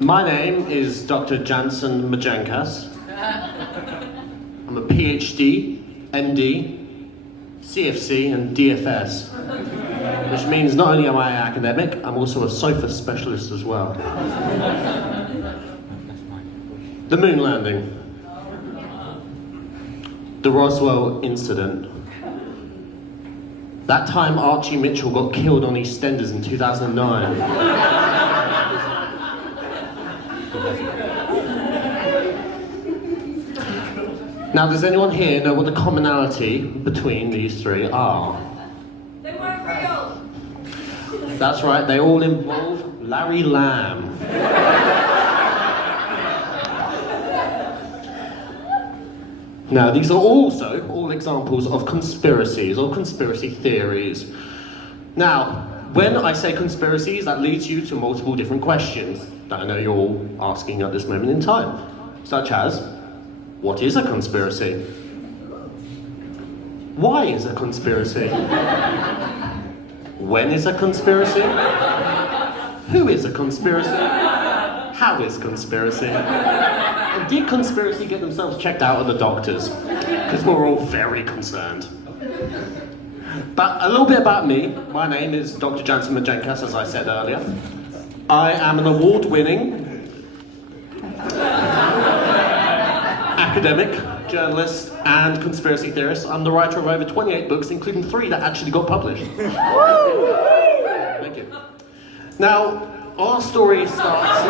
My name is Dr. Jansen Majenkas. I'm a PhD, MD, CFC and DFS, which means not only am I an academic, I'm also a sofa specialist as well. The moon landing. The Roswell incident. That time Archie Mitchell got killed on EastEnders in 2009. Now, does anyone here know what the commonality between these three are? They weren't real. That's right, they all involve Larry Lamb. Now, these are also all examples of conspiracies or conspiracy theories. Now, when I say conspiracies, that leads you to multiple different questions that I know you're all asking at this moment in time, such as, what is a conspiracy? Why is a conspiracy? When is a conspiracy? Who is a conspiracy? How is conspiracy? And did conspiracy get themselves checked out of the doctors? Because we're all very concerned. But a little bit about me. My name is Dr. Jansen Majenkas, as I said earlier. I am an award-winning academic, journalist, and conspiracy theorist. I'm the writer of over 28 books, including 3 that actually got published. Thank you. Now, our story starts...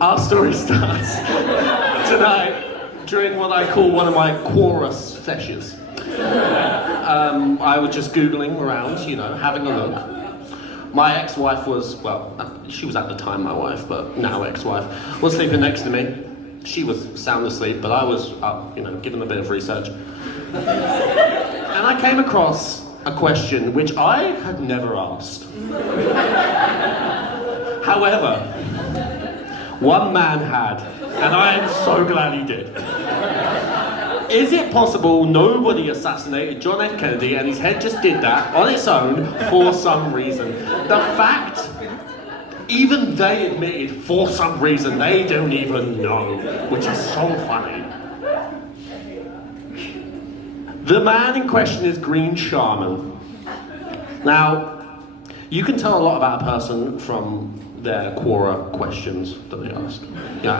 Our story starts tonight during what I call one of my chorus sessions. I was just Googling around, you know, having a look. My ex-wife was, well, she was at the time my wife, but now ex-wife, was sleeping next to me. She was sound asleep, but I was up, you know, giving a bit of research. And I came across a question which I had never asked. However, one man had, and I am so glad he did. Is it possible nobody assassinated John F. Kennedy and his head just did that on its own for some reason? The fact, even they admitted for some reason they don't even know, which is so funny. The man in question is Green Shaman. Now, you can tell a lot about a person from their Quora questions that they ask, you know,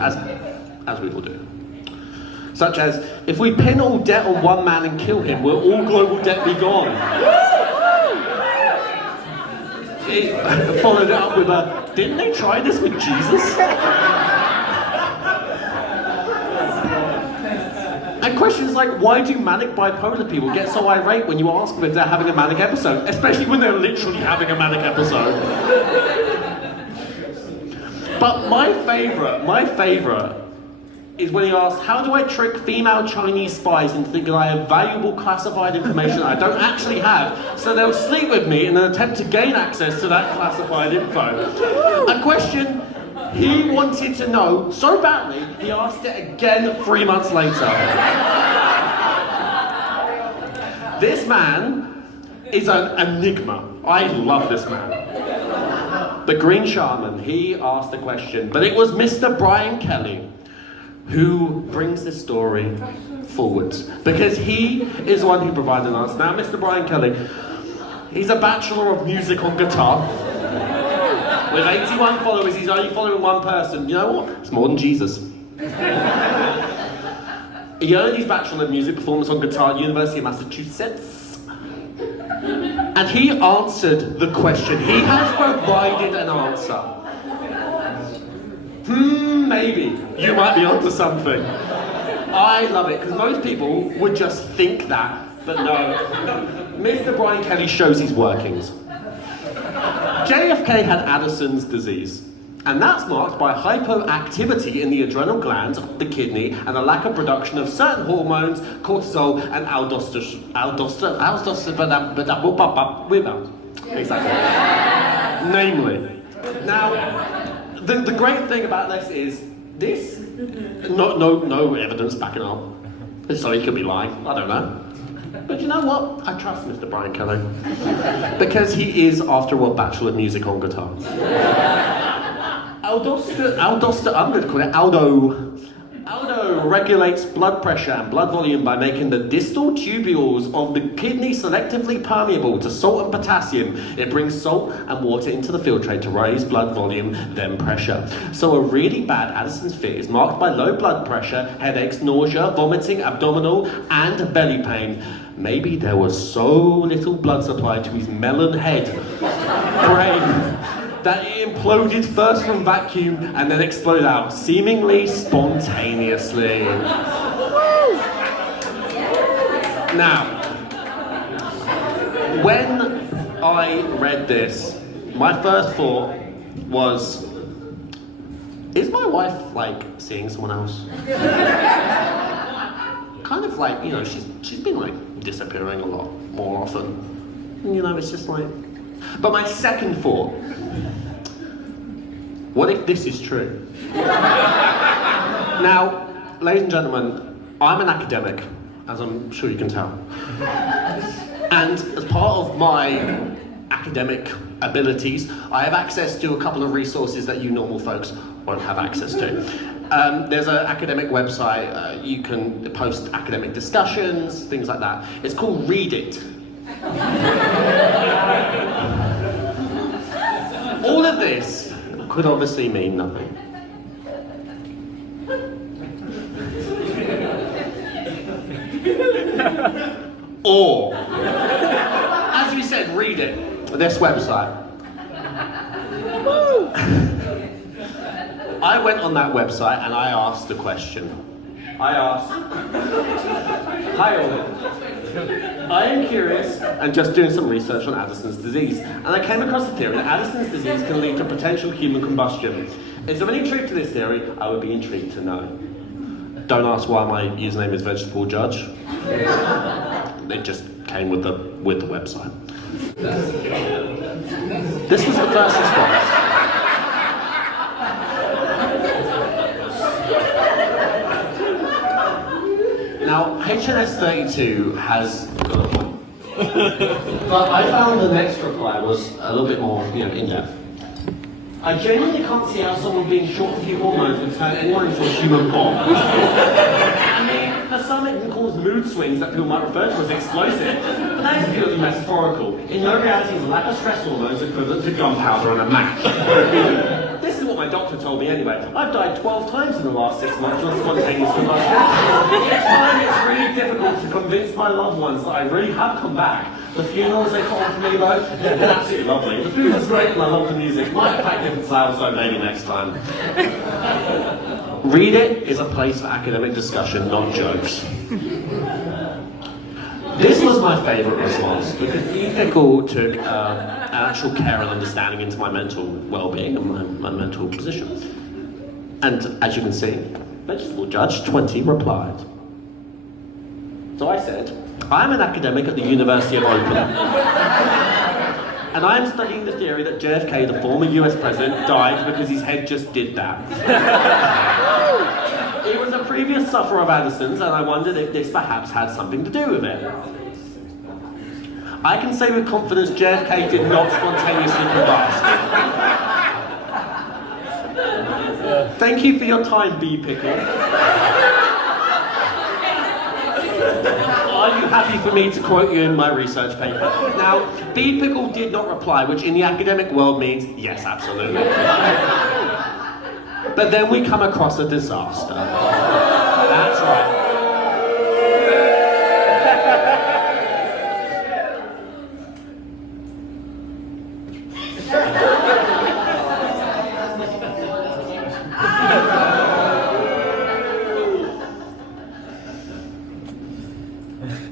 as we all do. Such as, if we pin all debt on one man and kill him, will all global debt be gone? It followed it up with a, didn't they try this with Jesus? And questions like, why do manic bipolar people get so irate when you ask them if they're having a manic episode? Especially when they're literally having a manic episode. But my favourite is when he asked, how do I trick female Chinese spies into thinking I have valuable classified information I don't actually have, so they'll sleep with me in an attempt to gain access to that classified info? A question he wanted to know so badly, he asked it again 3 months later. This man is an enigma. I love this man. The Green Shaman, he asked the question, but it was Mr. Brian Kelly who brings this story forwards, because he is the one who provided an answer. Now, Mr. Brian Kelly, he's a Bachelor of Music on guitar. With 81 followers, he's only following one person. You know what? It's more than Jesus. He earned his Bachelor of Music performance on guitar at the University of Massachusetts. And he answered the question. He has provided an answer. Maybe you might be onto something. I love it, because most people would just think that, but no. Mr. Brian Kelly shows his workings. JFK had Addison's disease, and that's marked by hypoactivity in the adrenal glands of the kidney and a lack of production of certain hormones, cortisol and aldosterone. Exactly. Namely. Now, the great thing about this is This, no evidence backing up. So he could be lying, I don't know. But you know what? I trust Mr. Brian Kelly. Because he is, after all, a Bachelor of Music on guitar. I'm going to call it Aldo. Aldo regulates blood pressure and blood volume by making the distal tubules of the kidney selectively permeable to salt and potassium. It brings salt and water into the filtrate to raise blood volume, then pressure. So a really bad Addison's fit is marked by low blood pressure, headaches, nausea, vomiting, abdominal, and belly pain. Maybe there was so little blood supply to his melon head brain that it imploded first from vacuum and then exploded out, seemingly spontaneously. Now, when I read this, my first thought was, is my wife, like, seeing someone else? Kind of like, you know, she's been, like, disappearing a lot more often. You know, it's just like... But my second thought, what if this is true? Now, ladies and gentlemen, I'm an academic, as I'm sure you can tell. And as part of my academic abilities, I have access to a couple of resources that you normal folks won't have access to. There's an academic website, you can post academic discussions, things like that. It's called Read It. All of this could obviously mean nothing. Or, as we said, read it, this website. I went on that website and I asked a question. I asked, hi all. I am curious and just doing some research on Addison's disease, and I came across the theory that Addison's disease can lead to potential human combustion. Is there any truth to this theory? I would be intrigued to know. Don't ask why my username is Vegetable Judge. It just came with the website. This was the first response. Now, HNS 32 has got a point. But I found the next reply was a little bit more, in-depth. I genuinely can't see how someone being short of a few hormones would turn anyone into a human bomb. I mean, for some it can cause mood swings that people might refer to as explosive, but that is purely metaphorical. In no reality is a lack of stress hormones equivalent to gunpowder on a match. This is what my doctor told me anyway. I've died 12 times in the last 6 months from spontaneous combustion. Each time it's really difficult to convince my loved ones that I really have come back. The funerals they call for me though, they've been absolutely lovely. The food was great and I love the music. Might pack different flowers though, maybe next time. Read It is a place for academic discussion, not jokes. This was my favourite response because Pickle took actual care and understanding into my mental well-being and my mental position. And as you can see, Vegetable Judge 20 replied. So I said, I am an academic at the University of Open. And I am studying the theory that JFK, the former US president, died because his head just did that. He was a previous sufferer of Addison's, and I wondered if this perhaps had something to do with it. I can say with confidence JFK did not spontaneously combust. Thank you for your time, B. Pickle. Are you happy for me to quote you in my research paper? Now, B. Pickle did not reply, which in the academic world means yes, absolutely. But then we come across a disaster. That's right.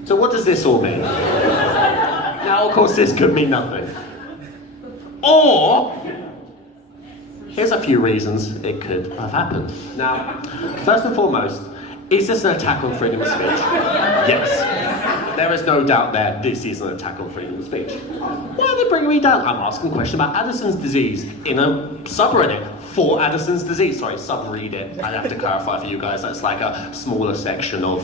So what does this all mean? Now, of course, this could mean nothing. Or, here's a few reasons it could have happened. Now, first and foremost, is this an attack on freedom of speech? Yes. There is no doubt there, this is an attack on freedom of speech. Why are they bringing me down? I'm asking a question about Addison's disease in a subreddit for Addison's disease. Sorry, subread it. I have to clarify for you guys. That's like a smaller section of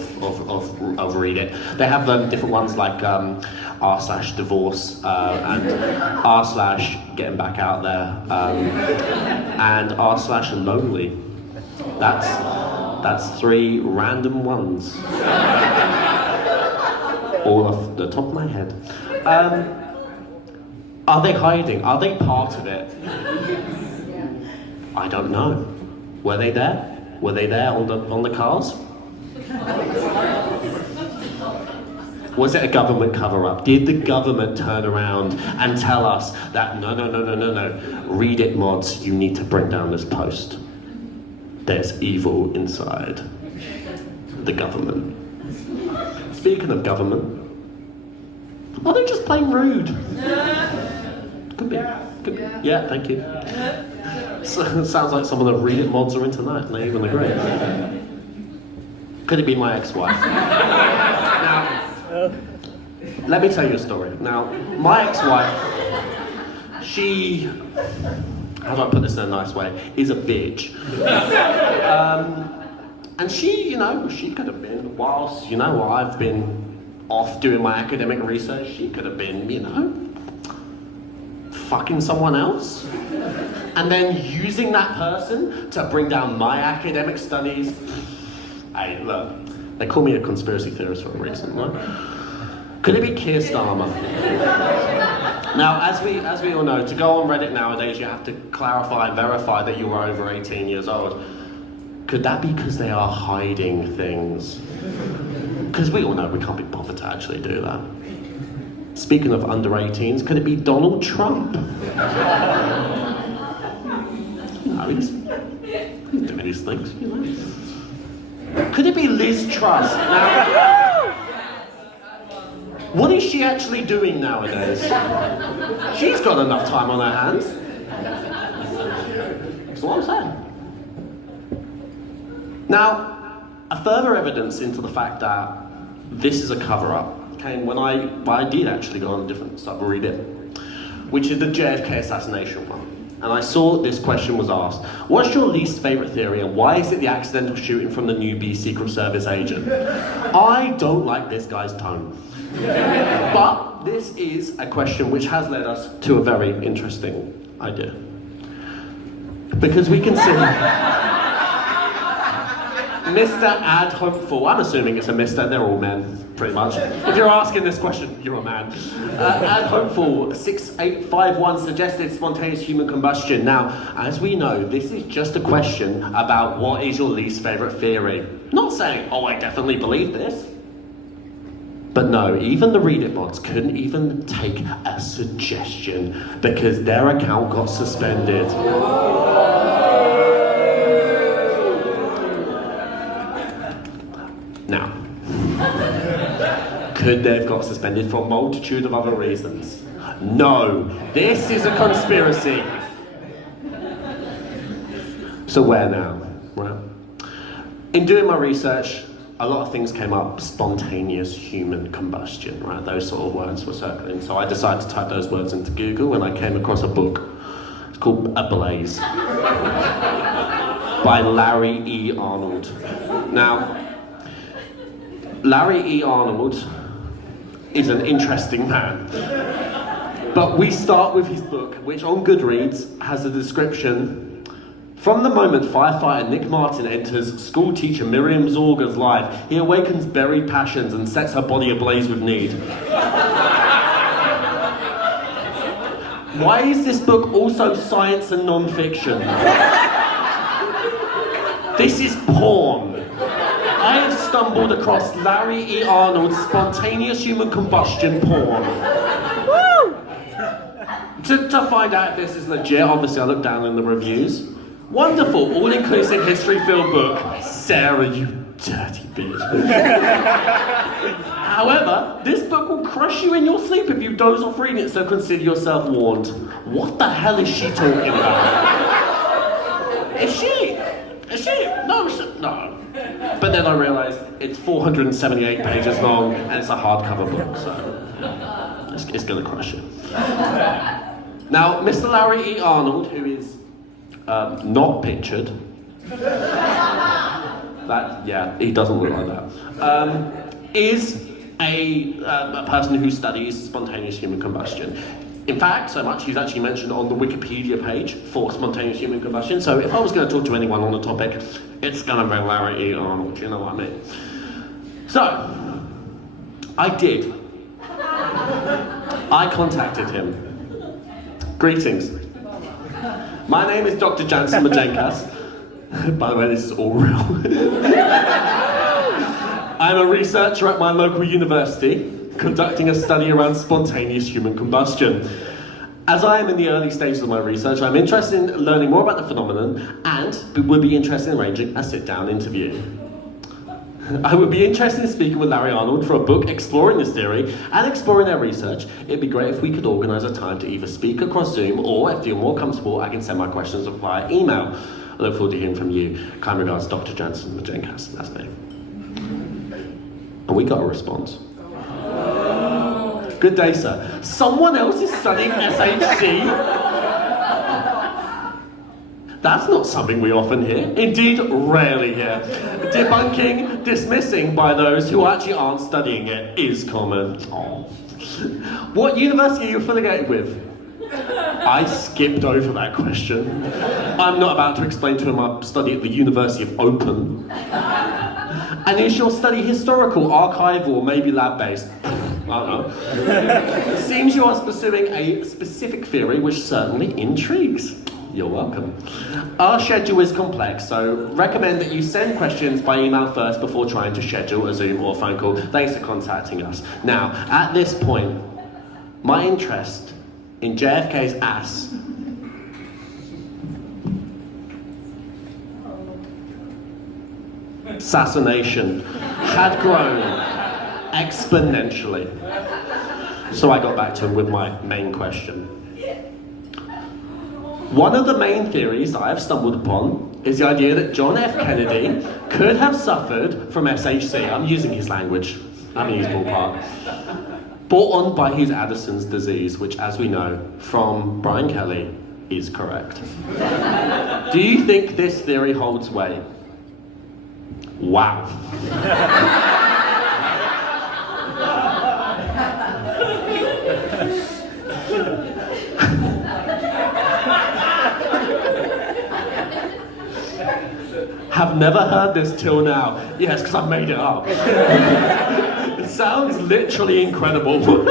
read it. They have different ones like r/divorce and r/getting back out there and r/lonely. That's 3 random ones. All off the top of my head. Are they hiding? Are they part of it? I don't know. Were they there? Were they there on the cars? Was it a government cover-up? Did the government turn around and tell us that no, read it mods, you need to bring down this post? There's evil inside the government. Speaking of government, are they just plain rude? Could be. Yeah, thank you. So, sounds like some of the read it mods are into that, and I even agree. Could it be my ex-wife? Now, let me tell you a story. Now, my ex-wife, she, how do I put this in a nice way, is a bitch. And she, she could have been, whilst, I've been off doing my academic research, she could have been, fucking someone else. And then using that person to bring down my academic studies. Hey, look, they call me a conspiracy theorist for a reason, right? Could it be Keir Starmer? Now, as we all know, to go on Reddit nowadays, you have to clarify and verify that you are over 18 years old. Could that be because they are hiding things? Because we all know we can't be bothered to actually do that. Speaking of under 18s, could it be Donald Trump? No, he's doing these things, Could it be Liz Truss? Now, what is she actually doing nowadays? She's got enough time on her hands. That's what I'm saying. Now, a further evidence into the fact that this is a cover-up came when I did actually go on a different subread it, which is the JFK assassination one. And I saw this question was asked: what's your least favourite theory and why is it the accidental shooting from the newbie Secret Service agent? I don't like this guy's tone. But this is a question which has led us to a very interesting idea. Because we can see Mr. Ad Hopeful, I'm assuming it's a Mr, they're all men, pretty much. If you're asking this question, you're a man. Ad Hopeful 6851 suggested spontaneous human combustion. Now, as we know, this is just a question about what is your least favourite theory. Not saying, oh, I definitely believe this. But no, even the Read It mods couldn't even take a suggestion because their account got suspended. Now, could they have got suspended for a multitude of other reasons? No, this is a conspiracy. So where now? Well, in doing my research, a lot of things came up. Spontaneous human combustion, right? Those sort of words were circling. So I decided to type those words into Google and I came across a book. It's called Ablaze by Larry E. Arnold. Now, Larry E. Arnold is an interesting man. But we start with his book, which on Goodreads has a description. From the moment firefighter Nick Martin enters schoolteacher Miriam Zorga's life, he awakens buried passions and sets her body ablaze with need. Why is this book also science and non-fiction? This is porn. I have stumbled across Larry E. Arnold's spontaneous human combustion porn. Woo! To find out if this is legit, obviously I looked down in the reviews. Wonderful, all-inclusive history-filled book. Sarah, you dirty bitch. However, this book will crush you in your sleep if you doze off reading it, so consider yourself warned. What the hell is she talking about? Is she? No. But then I realised it's 478 pages long and it's a hardcover book, so it's going to crush you. Now, Mr. Larry E. Arnold, who is not pictured. Yeah, he doesn't look like that. Is a person who studies spontaneous human combustion. In fact, so much he's actually mentioned on the Wikipedia page for spontaneous human combustion. So if I was going to talk to anyone on the topic, it's going to be Larry Arnold, you know what I mean? So, I did. I contacted him. Greetings. My name is Dr. Jansen Majenkas. By the way, this is all real. I'm a researcher at my local university, conducting a study around spontaneous human combustion. As I am in the early stages of my research, I'm interested in learning more about the phenomenon and would be interested in arranging a sit-down interview. I would be interested in speaking with Larry Arnold for a book exploring this theory and exploring their research. It'd be great if we could organise a time to either speak across Zoom or, if you're more comfortable, I can send my questions via email. I look forward to hearing from you. Kind regards, Dr. Jansen Majenkas. That's me. And we got a response. Good day, sir. Someone else is studying SHC? That's not something we often hear. Indeed, rarely hear. Debunking, dismissing by those who actually aren't studying it is common. Oh. What university are you affiliated with? I skipped over that question. I'm not about to explain to him I study at the University of Open. And is your study historical, archival, or maybe lab-based? I don't know. It seems you are pursuing a specific theory which certainly intrigues. You're welcome. Our schedule is complex, so recommend that you send questions by email first before trying to schedule a Zoom or phone call. Thanks for contacting us. Now, at this point, my interest in JFK's ass assassination had grown exponentially. So I got back to him with my main question. One of the main theories I have stumbled upon is the idea that John F. Kennedy could have suffered from SHC. I'm using his language. I'm in his ballpark. Brought on by his Addison's disease, which, as we know from Brian Kelly, is correct. Do you think this theory holds weight? Wow. Have never heard this till now. Yes, because I made it up. It sounds literally incredible.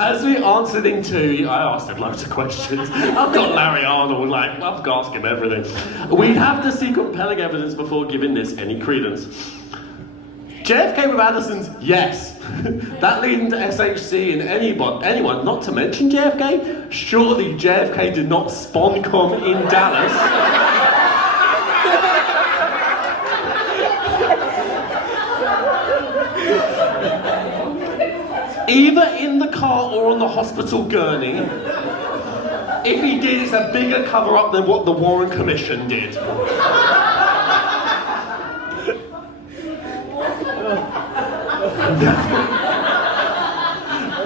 As we answered in two, I asked him loads of questions. I've got Larry Arnold, I've asked him everything. We'd have to see compelling evidence before giving this any credence. JFK with Addison's, yes. That leading to SHC in anyone, not to mention JFK? Surely JFK did not SponCom in Dallas. Either in the car or on the hospital gurney. If he did, it's a bigger cover-up than what the Warren Commission did.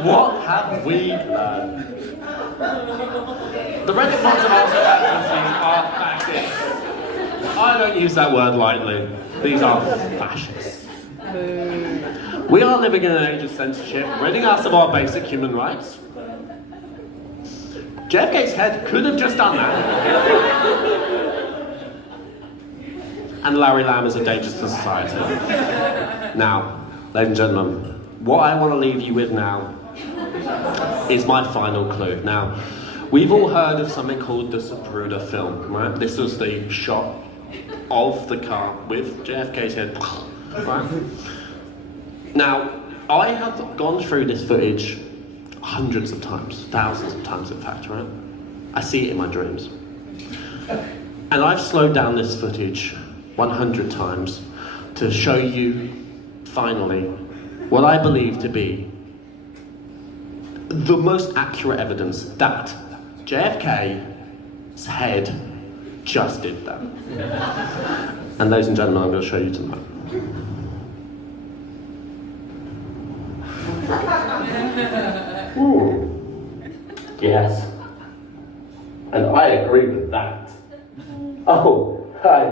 What have we learned? The Reddit mods of our are fascists. I don't use that word lightly. These are fascists. We are living in an age of censorship, ridding us of our basic human rights. JFK's head could have just done that. And Larry Lamb is a danger to society. Now, ladies and gentlemen, what I want to leave you with now is my final clue. Now, we've all heard of something called the Zapruder film, right? This was the shot of the car with JFK's head, right? Now, I have gone through this footage hundreds of times, thousands of times in fact, right? I see it in my dreams. And I've slowed down this footage 100 times to show you, finally, what I believe to be the most accurate evidence that JFK's head just did that. And ladies and gentlemen, I'm going to show you tonight. Yes. And I agree with that. Oh, hi.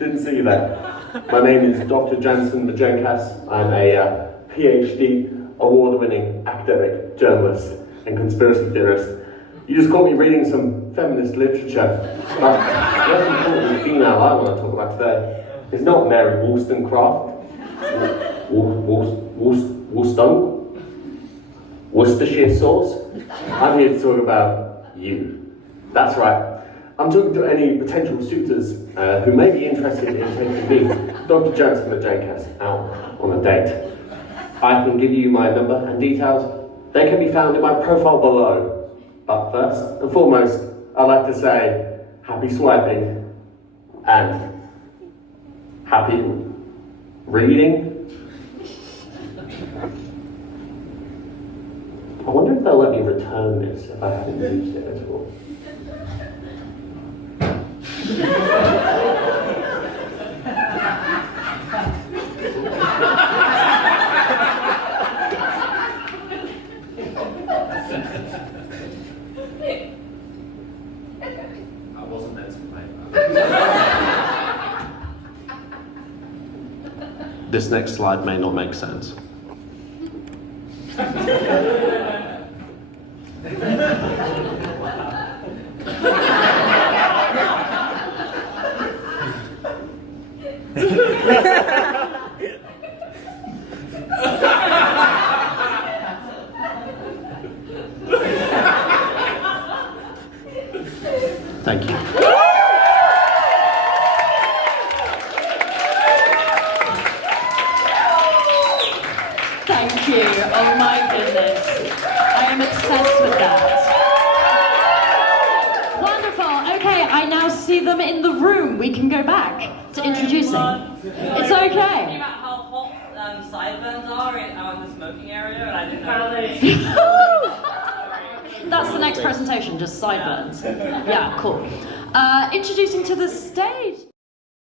Didn't see that. My name is Dr. Jansen Majenkas. I'm a PhD award-winning academic, journalist, and conspiracy theorist. You just caught me reading some feminist literature. But the most important female I want to talk about today is not Mary Wollstonecraft. Worcestershire sauce. I'm here to talk about you. That's right. I'm talking to any potential suitors who may be interested in taking me, Dr. Jansen Majenkas, out on a date. I can give you my number and details. They can be found in my profile below. But first and foremost, I'd like to say happy swiping and happy reading. I wonder if they'll let me return this if I haven't used it at all. I wasn't meant to make that. This next slide may not make sense. Thank you. Thank you. Oh my goodness. I am obsessed with that. Wonderful. Okay, I now see them in the room. We can go back to introducing. It's Talking okay. about how hot sideburns are in the smoking area, and I didn't know. That's the next presentation, just sideburns. Yeah, cool. Introducing to the stage.